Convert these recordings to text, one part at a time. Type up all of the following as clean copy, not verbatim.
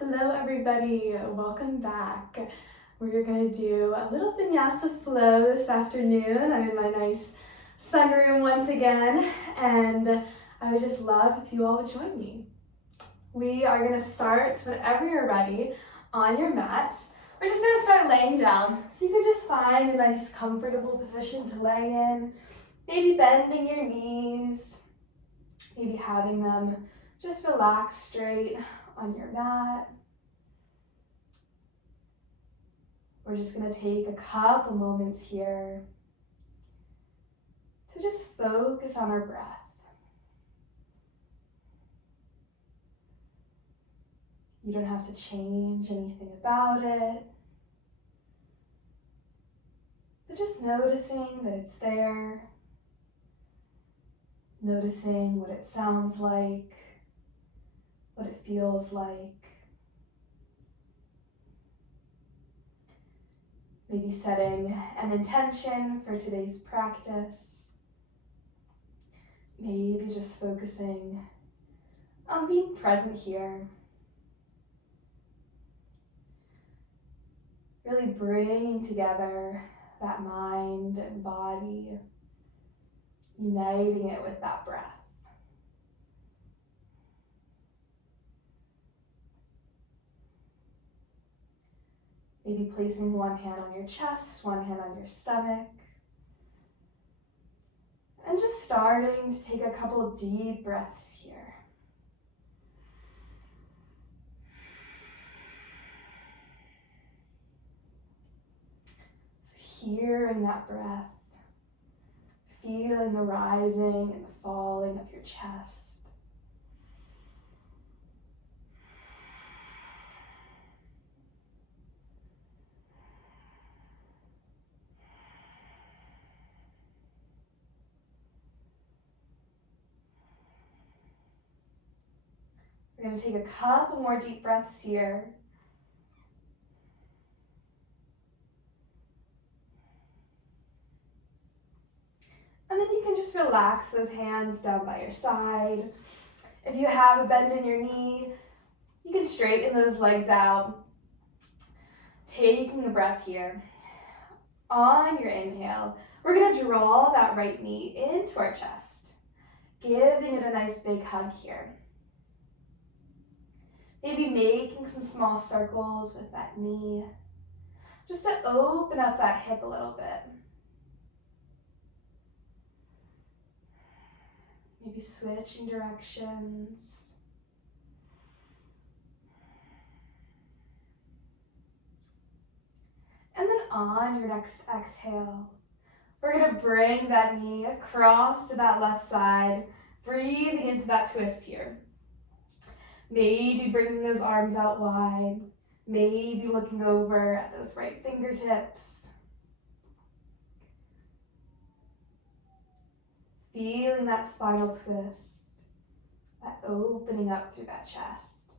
Hello everybody, welcome back. We're gonna do a little Vinyasa flow this afternoon. I'm in my nice sunroom once again, and I would just love if you all would join me. We are gonna start whenever you're ready on your mat. We're just gonna start laying down. So you can just find a nice comfortable position to lay in, maybe bending your knees, maybe having them just relax straight on your mat. We're just going to take a couple moments here to just focus on our breath. You don't have to change anything about it, but just noticing that it's there, noticing what it sounds like, what it feels like. Maybe setting an intention for today's practice. Maybe just focusing on being present here. Really bringing together that mind and body, uniting it with that breath. Maybe placing one hand on your chest, one hand on your stomach. And just starting to take a couple deep breaths here. So here in that breath, feeling the rising and the falling of your chest. We're going to take a couple more deep breaths here. And then you can just relax those hands down by your side. If you have a bend in your knee, you can straighten those legs out. Taking a breath here. On your inhale, we're going to draw that right knee into our chest, giving it a nice big hug here. Maybe making some small circles with that knee, just to open up that hip a little bit. Maybe switching directions. And then on your next exhale, we're going to bring that knee across to that left side, breathing into that twist here. Maybe bringing those arms out wide, maybe looking over at those right fingertips. Feeling that spinal twist, that opening up through that chest.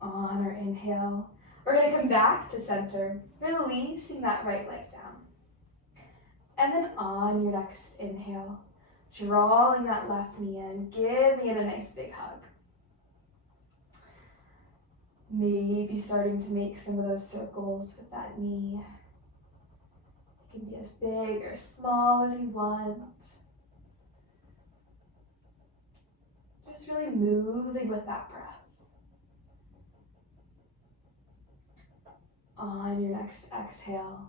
On our inhale, we're going to come back to center, releasing that right leg down. And then on your next inhale, drawing that left knee in, giving it a nice big hug. Maybe starting to make some of those circles with that knee. It can be as big or small as you want. Just really moving with that breath. On your next exhale,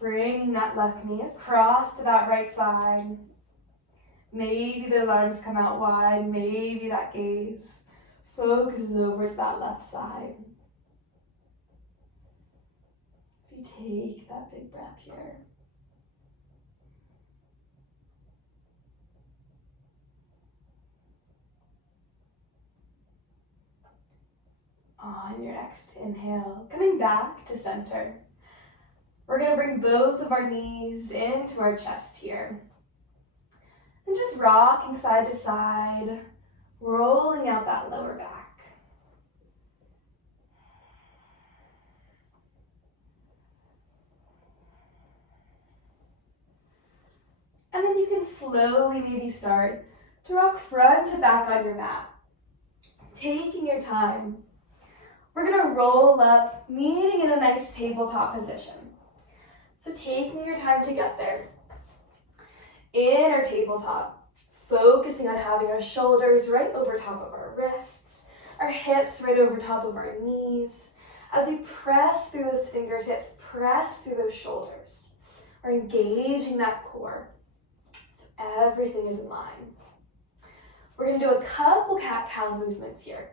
bringing that left knee across to that right side. Maybe those arms come out wide, maybe that gaze focuses over to that left side. So you take that big breath here. On your next inhale, coming back to center, we're going to bring both of our knees into our chest here. And just rocking side to side, rolling out that lower back. And then you can slowly maybe start to rock front to back on your mat. Taking your time. We're gonna roll up, meeting in a nice tabletop position. So taking your time to get there. In our tabletop, focusing on having our shoulders right over top of our wrists, our hips right over top of our knees. As we press through those fingertips, press through those shoulders. We're engaging that core, so everything is in line. We're gonna do a couple cat-cow movements here.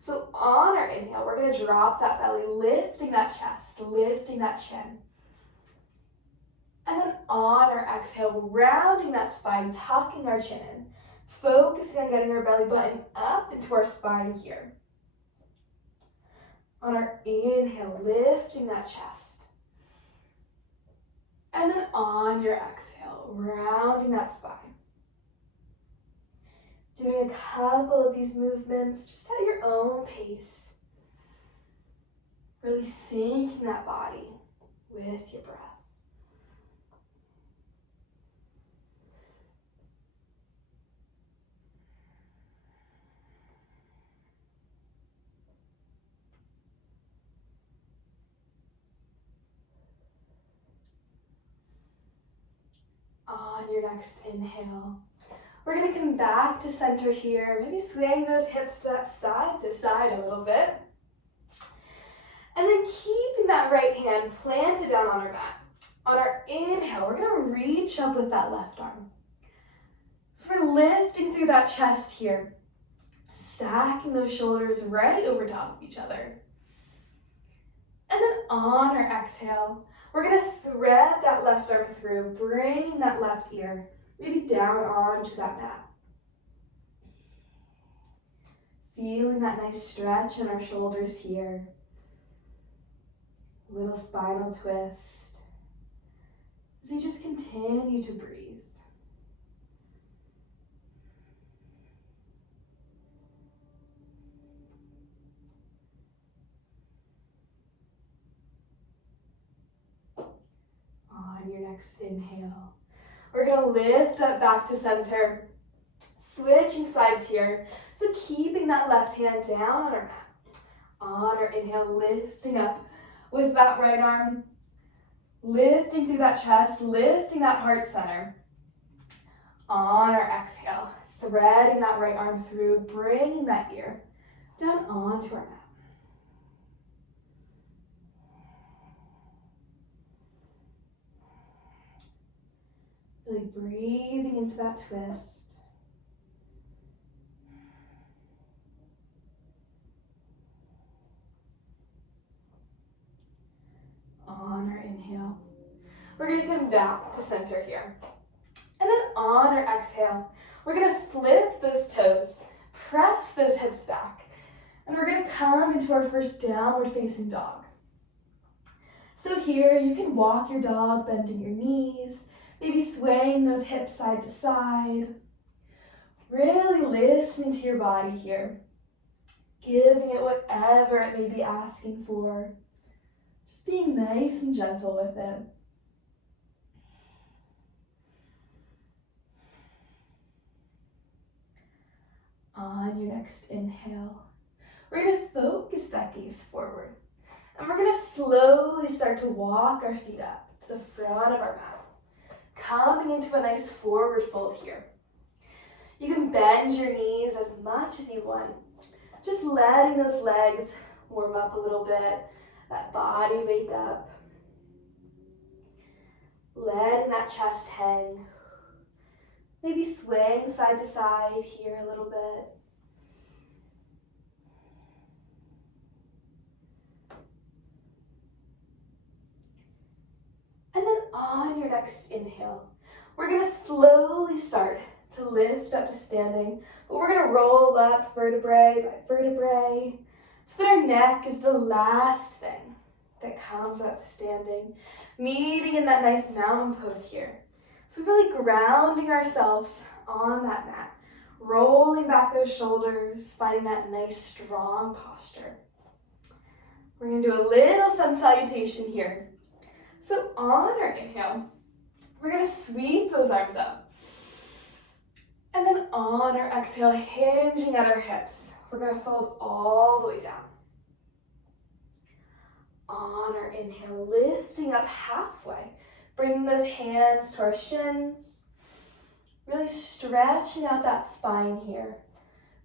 So on our inhale, we're gonna drop that belly, lifting that chest, lifting that chin. And then on our exhale, rounding that spine, tucking our chin in, focusing on getting our belly button up into our spine here. On our inhale, lifting that chest. And then on your exhale, rounding that spine. Doing a couple of these movements just at your own pace. Really syncing that body with your breath. On your next inhale, we're going to come back to center here, maybe swaying those hips side to side a little bit. And then keeping that right hand planted down on our mat. On our inhale, we're going to reach up with that left arm. So we're lifting through that chest here, stacking those shoulders right over top of each other. And then on our exhale, we're going to thread that left arm through, bringing that left ear maybe down onto that mat. Feeling that nice stretch in our shoulders here. Little spinal twist as you just continue to breathe. On your next inhale, we're going to lift up back to center, switching sides here. So keeping that left hand down on our mat. On our inhale, lifting up with that right arm, lifting through that chest, lifting that heart center. On our exhale, threading that right arm through, bringing that ear down onto our mat. Really breathing into that twist. On our inhale, we're going to come back to center here. And then on our exhale, we're going to flip those toes, press those hips back, and we're going to come into our first downward facing dog. So here you can walk your dog, bending your knees, maybe swaying those hips side to side. Really listening to your body here, giving it whatever it may be asking for. Just being nice and gentle with it. On your next inhale, we're going to focus that gaze forward. And we're going to slowly start to walk our feet up to the front of our mat. Coming into a nice forward fold here. You can bend your knees as much as you want. Just letting those legs warm up a little bit. That body wake up. Letting that chest hang. Maybe swaying side to side here a little bit. And then on your next inhale, we're going to slowly start to lift up to standing, but we're going to roll up vertebrae by vertebrae so that our neck is the last thing that comes up to standing, meeting in that nice mountain pose here. So really grounding ourselves on that mat, rolling back those shoulders, finding that nice strong posture. We're going to do a little sun salutation here. So on our inhale, we're going to sweep those arms up. And then on our exhale, hinging at our hips, we're going to fold all the way down. On our inhale, lifting up halfway, bringing those hands to our shins, really stretching out that spine here,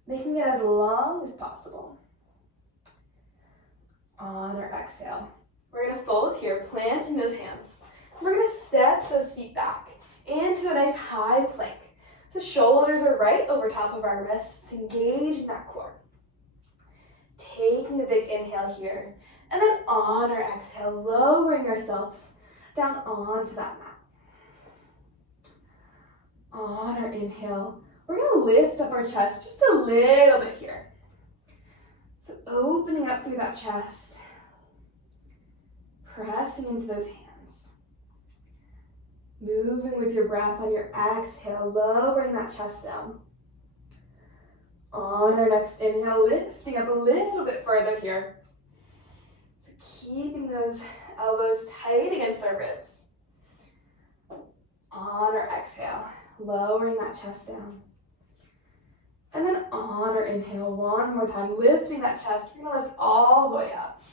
making it as long as possible. On our exhale, we're going to fold here, planting those hands. We're going to step those feet back into a nice high plank. So shoulders are right over top of our wrists, engaging that core. Taking a big inhale here, and then on our exhale, lowering ourselves down onto that mat. On our inhale, we're going to lift up our chest just a little bit here. So opening up through that chest, pressing into those hands. Moving with your breath on your exhale, lowering that chest down. On our next inhale, lifting up a little bit further here. So keeping those elbows tight against our ribs. On our exhale, lowering that chest down. And then on our inhale, one more time, lifting that chest. We're going to lift all the way up.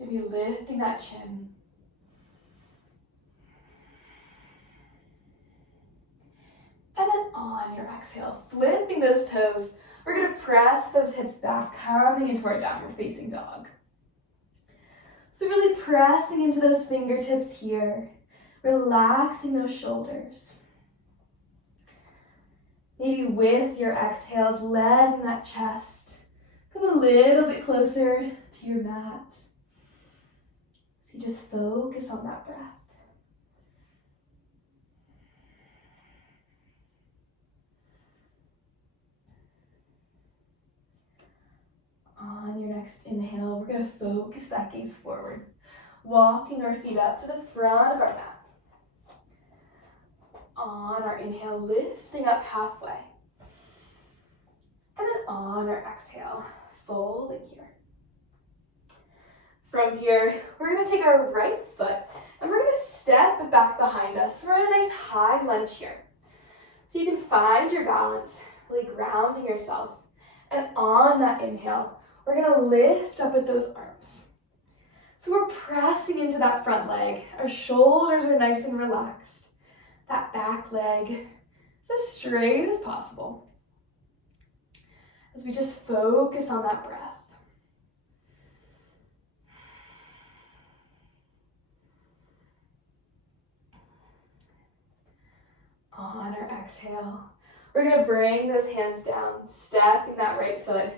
Maybe lifting that chin. And then on your exhale, flipping those toes. We're going to press those hips back, coming into our downward facing dog. So really pressing into those fingertips here, relaxing those shoulders. Maybe with your exhales, letting that chest come a little bit closer to your mat. So you just focus on that breath. On your next inhale, we're going to focus that gaze forward, walking our feet up to the front of our mat. On our inhale, lifting up halfway. And then on our exhale, folding here. From here, we're going to take our right foot and we're going to step it back behind us. So we're in a nice high lunge here. So you can find your balance, really grounding yourself. And on that inhale, we're going to lift up with those arms. So we're pressing into that front leg. Our shoulders are nice and relaxed. That back leg is as straight as possible. As we just focus on that breath. On our exhale, we're going to bring those hands down, stepping that right foot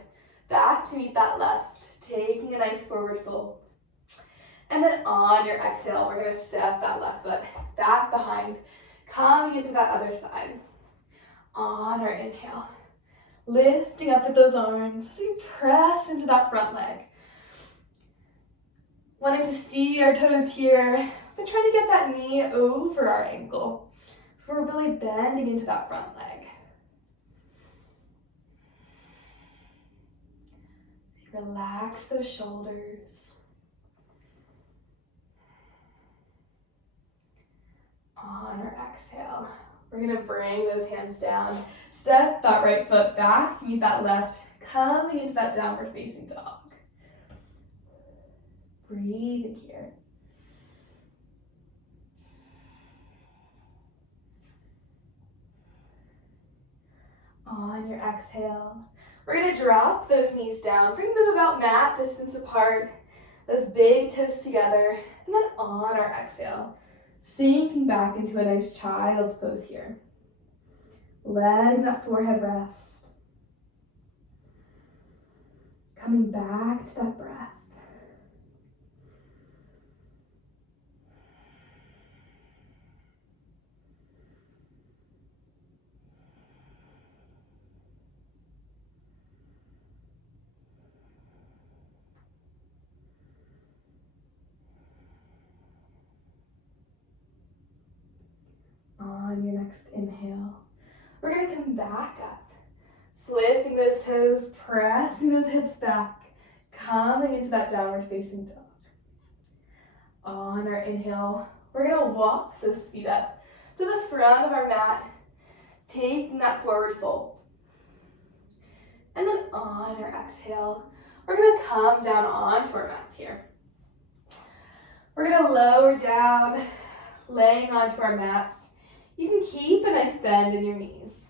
back to meet that left, taking a nice forward fold. And then on your exhale, we're going to step that left foot back behind, coming into that other side. On our inhale, lifting up with those arms as we press into that front leg. Wanting to see our toes here, but trying to get that knee over our ankle. So we're really bending into that front leg. Relax those shoulders. On our exhale, we're going to bring those hands down. Step that right foot back to meet that left, coming into that downward facing dog. Breathing here. On your exhale, we're going to drop those knees down, bring them about mat distance apart, those big toes together, and then on our exhale, sinking back into a nice child's pose here. Letting that forehead rest. Coming back to that breath. On your next inhale, we're going to come back up, flipping those toes, pressing those hips back, coming into that downward facing dog. On our inhale, we're going to walk those feet up to the front of our mat, taking that forward fold. on your exhale, we're going to come down onto our mats here. We're going to lower down, laying onto our mats. You can keep a nice bend in your knees.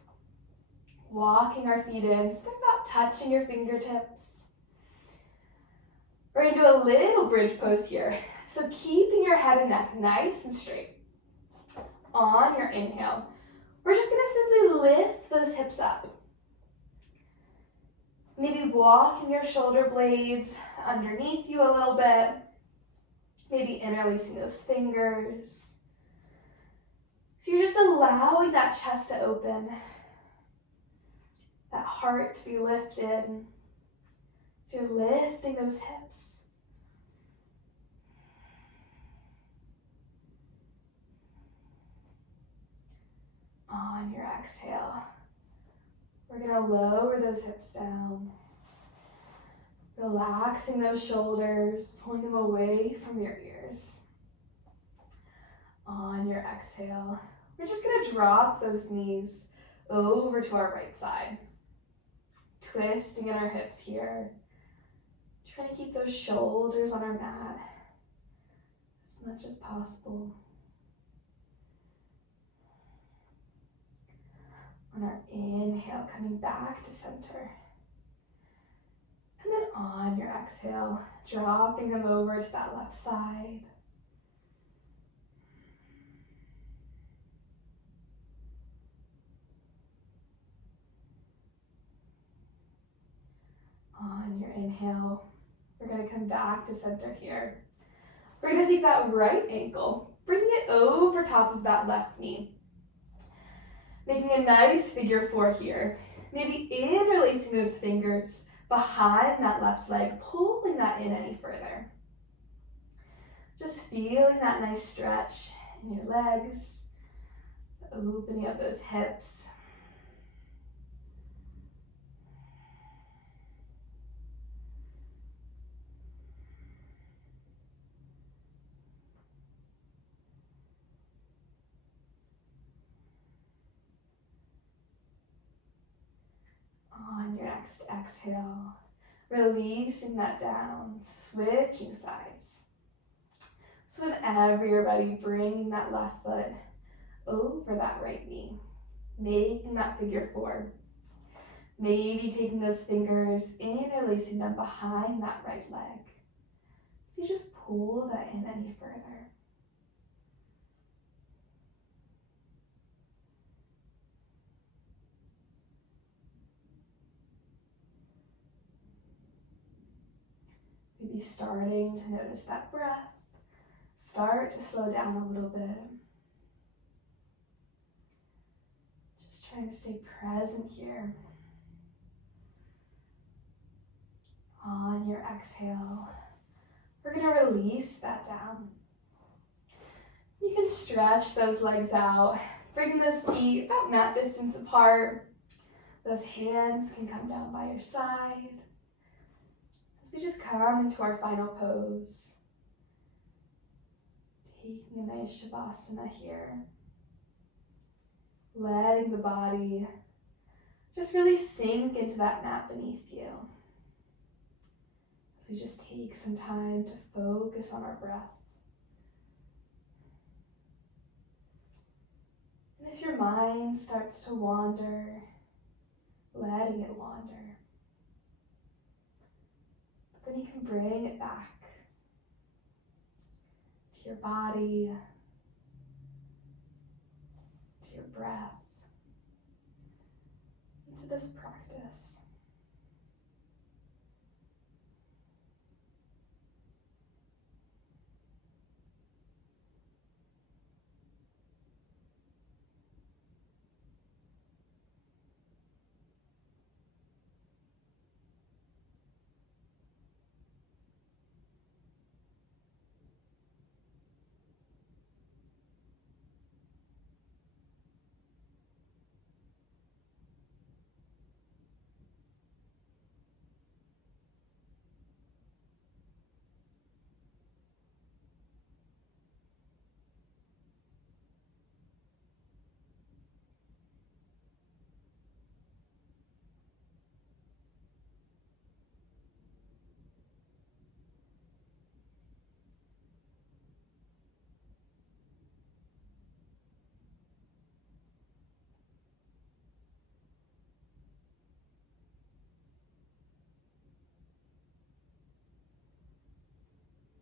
Walking our feet in, step out, touching your fingertips. We're going to do a little bridge pose here. So keeping your head and neck nice and straight. On your inhale, we're just going to simply lift those hips up. Maybe walking your shoulder blades underneath you a little bit. Maybe interlacing those fingers. So you're just allowing that chest to open, that heart to be lifted. So you're lifting those hips. On your exhale, we're going to lower those hips down. Relaxing those shoulders, pulling them away from your ears. On your exhale, we're just going to drop those knees over to our right side. Twisting in our hips here. Trying to keep those shoulders on our mat as much as possible. On our inhale, coming back to center. And then on your exhale, dropping them over to that left side. On your inhale, we're going to come back to center here. We're going to take that right ankle, bring it over top of that left knee. Making a nice figure four here. Maybe interlacing those fingers behind that left leg, pulling that in any further. Just feeling that nice stretch in your legs, opening up those hips. On your next exhale, releasing that down, switching sides. So whenever you're ready, bringing that left foot over that right knee, making that figure four. Maybe taking those fingers, interlacing them behind that right leg. So you just pull that in any further. Maybe starting to notice that breath. Start to slow down a little bit. Just trying to stay present here. On your exhale, we're going to release that down. You can stretch those legs out, bring those feet about mat distance apart. Those hands can come down by your side. As we just come into our final pose. Taking a nice Shavasana here. Letting the body just really sink into that mat beneath you. As we just take some time to focus on our breath. And if your mind starts to wander, letting it wander. But then you can bring it back to your body, to your breath, into this practice.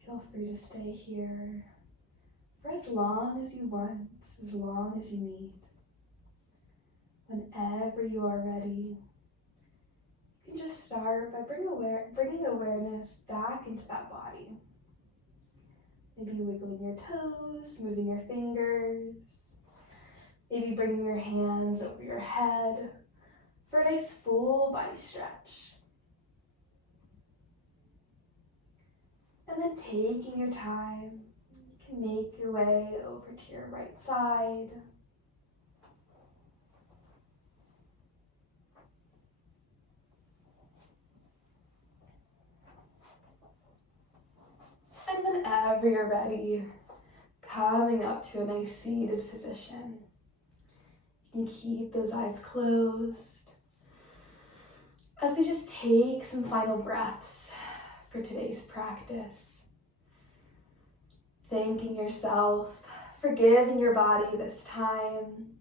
Feel free to stay here for as long as you want, as long as you need. Whenever you are ready, you can just start by bringing awareness back into that body. Maybe wiggling your toes, moving your fingers, maybe bringing your hands over your head for a nice full body stretch. And then taking your time, you can make your way over to your right side. And whenever you're ready, coming up to a nice seated position. You can keep those eyes closed as we just take some final breaths for today's practice. Thanking yourself for giving your body this time,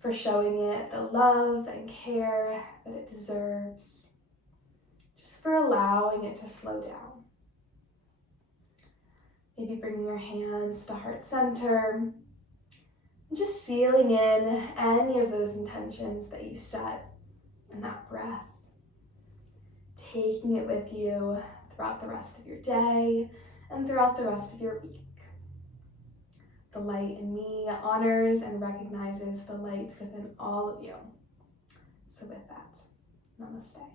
for showing it the love and care that it deserves, just for allowing it to slow down. Maybe bringing your hands to heart center, and just sealing in any of those intentions that you set in that breath. Taking it with you throughout the rest of your day and throughout the rest of your week. The light in me honors and recognizes the light within all of you. So with that, namaste.